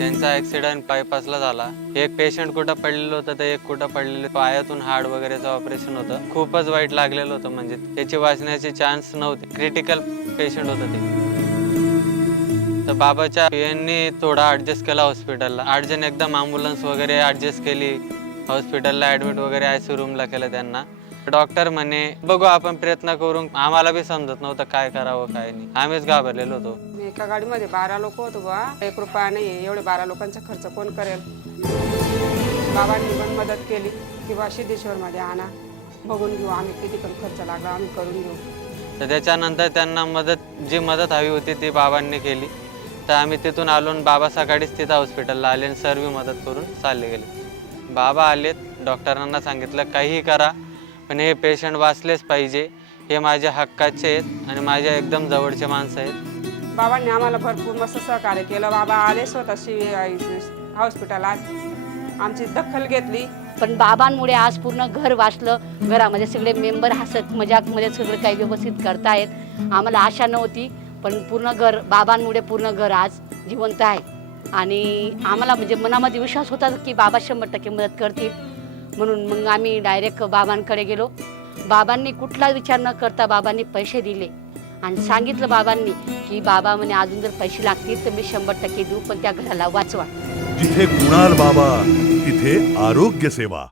त्यांचा ऍक्सिडेंट बायपासला झाला. एक पेशंट कुठं पडलेलं होतं तर एक कुठं पडलेलं पायातून हाड वगैरेचं ऑपरेशन होतं. खूपच वाईट लागलेलं होतं म्हणजे त्याची वाचण्याचे चान्स नव्हते. क्रिटिकल पेशंट होतं ते. तर बाबाच्या यांनी थोडा ऍडजस्ट केला हॉस्पिटलला आठ जण एकदम अँब्युलन्स वगैरे ऍडजस्ट केली. हॉस्पिटलला ऍडमिट वगैरे आय सी रूमला केलं त्यांना. डॉक्टर म्हणे बघू आपण प्रयत्न करून आम्हाला बी समजत नव्हतं काय करावं काय नाही. आम्हीच घाबरलेलो होतो. एका गाडीमध्ये बारा लोक होतो बा एक रुपया नाही एवढे बारा लोकांचा खर्च कोण करेल? बाबांनी पण मदत केली. किंवा सिद्धेश्वरमध्ये आणा. बघून घेऊ आम्ही किती पण खर्च लागला आम्ही करून घेऊ. तर त्याच्यानंतर त्यांना मदत जी मदत हवी होती ती बाबांनी केली. तर आम्ही तिथून आलो बाबा सकाळीच तिथं हॉस्पिटलला आले आणि सर्व मदत करून चालले गेले. बाबा आलेत डॉक्टरांना सांगितलं काहीही करा पण हे पेशंट वाचलेच पाहिजे. हे माझ्या हक्काचे आहेत आणि माझ्या एकदम जवळचे माणसं आहेत. बाबांनी आम्हाला भरपूर मस्त सहकार्य केलं. बाबा आले स्वतःशी हॉस्पिटलात आमची दखल घेतली. पण बाबांमुळे आज पूर्ण घर वाचलं. घरामध्ये सगळे मेंबर हसत मजाकमध्ये सगळं काही व्यवस्थित करतायत. आम्हाला आशा नव्हती पण पूर्ण घर बाबांमुळे पूर्ण घर आज जिवंत आहे. आणि आम्हाला म्हणजे मनामध्ये विश्वास होता की बाबा शंभर टक्के मदत करतील. म्हणून मग आम्ही डायरेक्ट बाबांकडे गेलो. बाबांनी कुठला विचार न करता बाबांनी पैसे दिले. आणि सांगितलं बाबांनी की बाबा म्हणे अजून जर पैसे लागतील तर मी शंभर टक्के देऊ पण त्या घराला वाचवा. जिथे कुणाल बाबा तिथे आरोग्य सेवा